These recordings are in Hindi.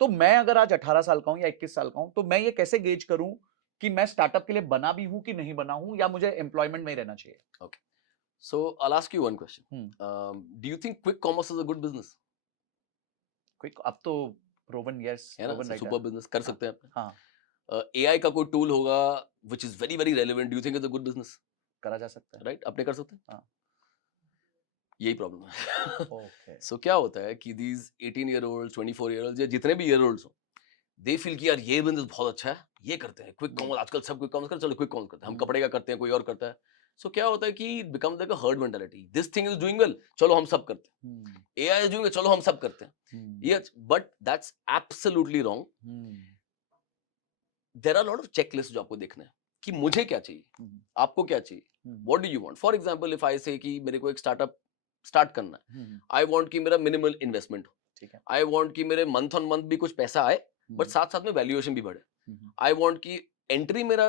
तो मैं अगर आज 18 साल का हूं या 21 साल का हूं, तो मैं ये कैसे गेज करूं कि मैं स्टार्टअप के लिए बना भी हूं कि नहीं बना हूं, या मुझे एम्प्लॉयमेंट में ही रहना चाहिए? Okay. So I'll ask you one question. Hmm. Do you think quick commerce is a good business? Quick, अब तो प्रोवन, यस, है ना, प्रोवन राइट है। सुपर बिजनेस कर हाँ सकते हैं अपने। हाँ, एआई का कोई टूल होगा which is very very relevant, do you think it's a good business? करा जा सकता है। राइट, अपने कर सकते हैं। हाँ। यही प्रॉब्लम है। ओके। सो क्या होता है कि these 18 year old 24 year old या जितने भी ईयर ओल्ड्स हो, दे फील कि यार ये बिजनेस बहुत अच्छा है, ये करते हैं क्विक कॉमर्स, आजकल सब क्विक कॉमर्स करते हैं, चलो क्विक कॉमर्स करते हैं, हम कपड़े का करते हैं, कोई और करता है। सो क्या होता है कि become like a herd mentality, this thing is doing well, चलो हम सब करते हैं, एआई इज डूइंग, चलो हम सब करते हैं। ये but that's absolutely wrong. There are lot of checklist जो आपको देखना है कि मुझे क्या चाहिए, आपको क्या चाहिए, what do you want. For example if I से कि मेरे को एक स्टार्टअप स्टार्ट करना है, आई वांट कि मेरा मिनिमल इन्वेस्टमेंट हो, ठीक है। आई वांट कि मेरे मंथ ऑन मंथ भी कुछ पैसा आए, बट साथ साथ में वैल्यूएशन भी बढ़े। आई वांट कि एंट्री मेरा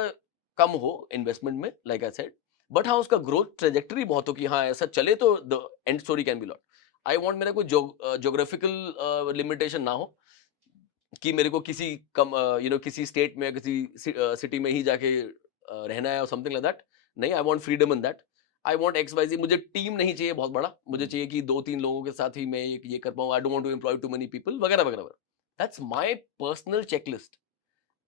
कम हो इन्वेस्टमेंट में, लाइक आई सेड, बट हाँ उसका ग्रोथ ट्रेजेक्टरी बहुत हो कि हाँ ऐसा चले तो the end story can be lot. I want मेरा कोई ज्योग्राफिकल लिमिटेशन ना हो कि मेरे को किसी कम किसी स्टेट में या किसी सिटी में ही जाके रहना है और समथिंग लाइक दैट। नहीं, I want freedom in that. I want X Y Z. मुझे टीम नहीं चाहिए बहुत बड़ा, मुझे चाहिए कि 2-3 लोगों के साथ ही मैं ये कर पाऊँ। I don't want to employ too many people वगैरह वगैरह वगैरह। That's my personal checklist.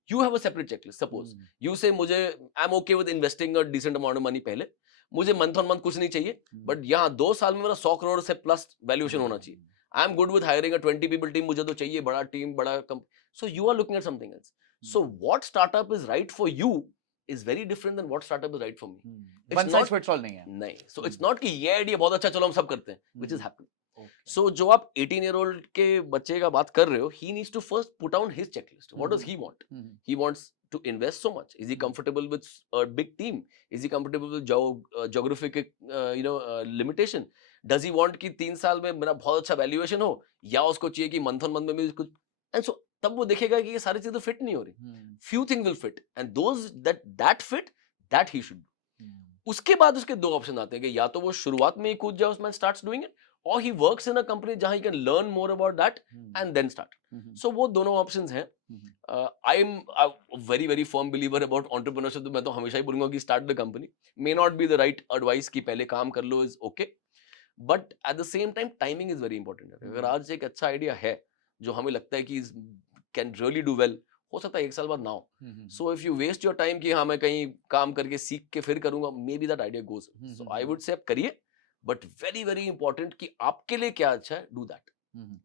You have a separate checklist. Suppose you say मुझे I am okay with investing a decent amount of money पहले, मुझे मंथ ऑन मंथ कुछ नहीं चाहिए, बट यहाँ 2 साल में मेरा 100 करोड़ से प्लस वैल्यूएशन होना चाहिए। I am good with hiring a 20 people team, मुझे तो चाहिए बड़ा टीम, बड़ा कम। So you are looking at something else. So what startup is right for you is very different than what startup is right for me. It's one size not, fits all नहीं है। नहीं, सो इट्स नॉट कि ये आइडिया बहुत अच्छा चलो हम सब करते हैं, व्हिच इज हैपनिंग। Okay. सो जो आप 18 ईयर ओल्ड के बच्चे का बात कर रहे हो, he needs to first put on his checklist. What does he want? He wants to invest so much. Is he comfortable with a big team? Is he comfortable with geographic limitation? Does he want कि 3 साल में मेरा बहुत अच्छा वैल्यूएशन हो, या उसको चाहिए कि मंथ ऑन मंथ में भी कुछ। एंड सो तब वो देखेगा कि ये सारी चीजें फिट नहीं हो रही। Few thing will fit and those that fit, that he should. उसके बाद उसके 2 ऑप्शन आते हैं कि या तो वो शुरुआत में ही कूद जाए उसमें, स्टार्ट्स डूइंग इट, और he works in a company जहां he can learn more about that and then start. So वो दोनों ऑप्शंस हैं। I am very very firm believer about entrepreneurship. तो मैं तो हमेशा ही बोलूंगा कि start the company. May not be the right advice कि पहले काम कर लो, is okay, but at the same time timing is very important. अगर आज एक अच्छा आइडिया है जो हमें लगता है कि कैन रियली डू वेल, हो सकता है 1 साल बाद ना हो। So if you waste your time कि हाँ मैं कहीं काम करके सीख के फिर करूंगा, may be that idea goes. So I would say आप करिए, बट वेरी वेरी इंपॉर्टेंट कि आपके लिए क्या अच्छा है, डू दैट।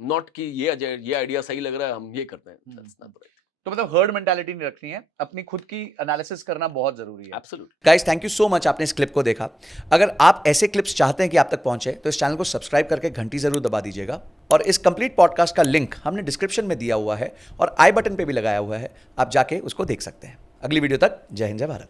नॉट कि ये आइडिया सही लग रहा है हम ये करते हैं। That's not the right thing. तो मतलब हर्ड मेंटालिटी नहीं रखनी है, अपनी खुद की एनालिसिस करना बहुत जरूरी है। Absolutely. Guys, thank you so much, आपने इस क्लिप को देखा। अगर आप ऐसे क्लिप्स चाहते हैं कि आप तक पहुंचे, तो इस चैनल को सब्सक्राइब करके घंटी जरूर दबा दीजिएगा। और इस कंप्लीट पॉडकास्ट का लिंक हमने डिस्क्रिप्शन में दिया हुआ है और आई बटन पे भी लगाया हुआ है, आप जाके उसको देख सकते हैं। अगली वीडियो तक जय हिंद, जय भारत।